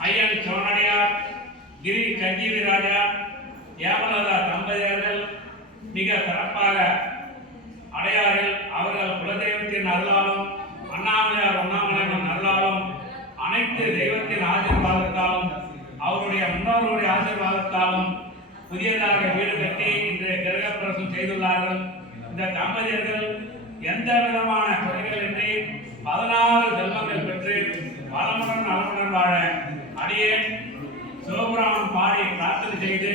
ஐயன் சோனடியார் கிரி சஞ்சீவி ராஜா ஏமலதா தம்பதியர்கள் மிக சிறப்பாக அடையாறில் அவர்கள் குலதெய்வத்தின் அருளாலும் அண்ணாமலையார் உண்ணாமலையின் அருளாலும் அனைத்து தெய்வத்தின் ஆசீர்வாதத்தாலும் அவருடைய முன்னோருடைய ஆசீர்வாதத்தாலும் புதியதாக வீடு கட்டி இன்று கிரகப்பிரசம் செய்துள்ளார்கள். இந்த தம்பதியர்கள் எந்த விதமான குறைகளின்றி பதினாறு செல்வங்கள் பெற்று வளமுடன் நலமுடன் வாழ அடியேன். சிவபுராமன் பாடி பிரார்த்தனை செய்து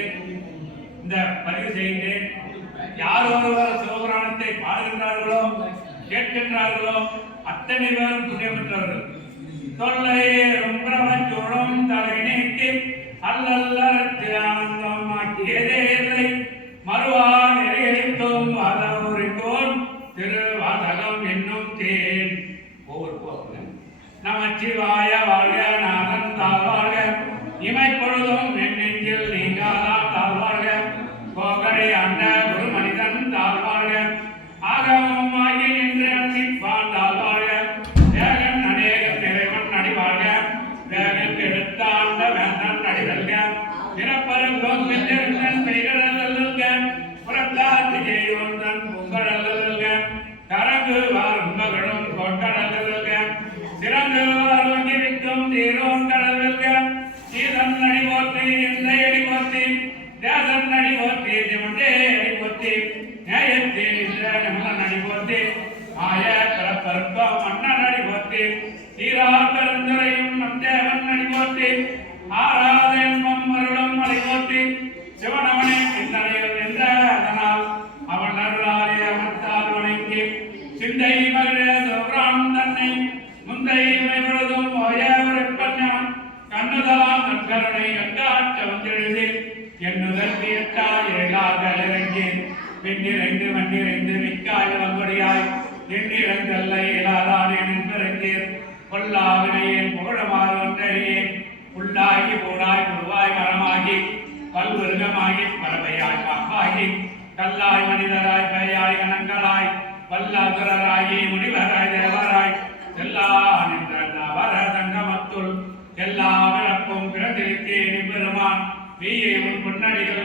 இந்த பதிவு செய்கின்றேன் யார் ஒருவர் சிவபுராணத்தை பாடுகின்றார்களோ கேட்கின்றார்களோ அத்தனை பேரும் புண்ணியம் பெற்றவர்கள். தொல்லையே ரொம்ப தலை நீக்கி அல்லல்லறத்து ஆனந்தம் ஆக்கியதே இல்லை. மறுவா நெறியளிக்கும் வாதவரிக்கோன் திருவாதகம் என்னும் தேன். ஒவ்வொரு போகிறேன் நமச்சிவாய வாழ்க நாதன் தாழ்வாழ்க. இமைப்பொழுதும் என் நீங்காதான் தாழ்வாழ்க. போகரை அண்ண ஒரு மனிதன் தாழ்வாழ்க. ஆகமம் ஆகி நின்று அன்னிப்பான் தாழ்வாழ்க. வேகன் அநேக நிறைவன் நடிவாழ்க வேகன் எடுத்த ஆண்ட வேந்தன் அடிதல்க. பிறப்பருக்கும் வெற்றிருந்தன் பெய்களல்க இருக்கும் தீரோன் சீதன் நடி போற்றி இந்த எடி போற்றி தேசன் நடி போற்றி சிவண்டே அடி போற்றி நேயத்தே நின்ற நிமலன் அடி போற்றி ஆய பிறப்பற்ப மன்னன் அடி போற்றி தீரா பெருந்துரையும் நம் தேவன் அடி போற்றி ஆராத என்பம் மருளும் அடி போற்றி சிவனவனே சிந்தனையில் நின்ற அதனால் அவன் அருளாலே அமர்த்தால் வணங்கி சிந்தை மகிழ தன்னை முந்தை மைவழுதும் கண்ணுதலாம் நற்கருணை எட்டாற்ற வந்தெழுதி என்னுதற்கு எட்டாய் இறைகாக இறங்கி பின்னிறைந்து மண்ணிறைந்து மிக்காய் வங்குடியாய் எண்ணிறந்தல்ல இயலாதானே நின்றிறங்கீர் கொல்லாவினையேன் புகழமாறு ஒன்றறியேன். உள்ளாகி பூடாய் புழுவாய் மரமாகி பல்வருகமாகி பறவையாய் பாம்பாகி கல்லாய் மனிதராய் பெயாய் கணங்களாய் வல்லாசுரராகி முனிவராய் தேவராய் முனி பெருமான் நீயை உன் பொன்னாடிகள்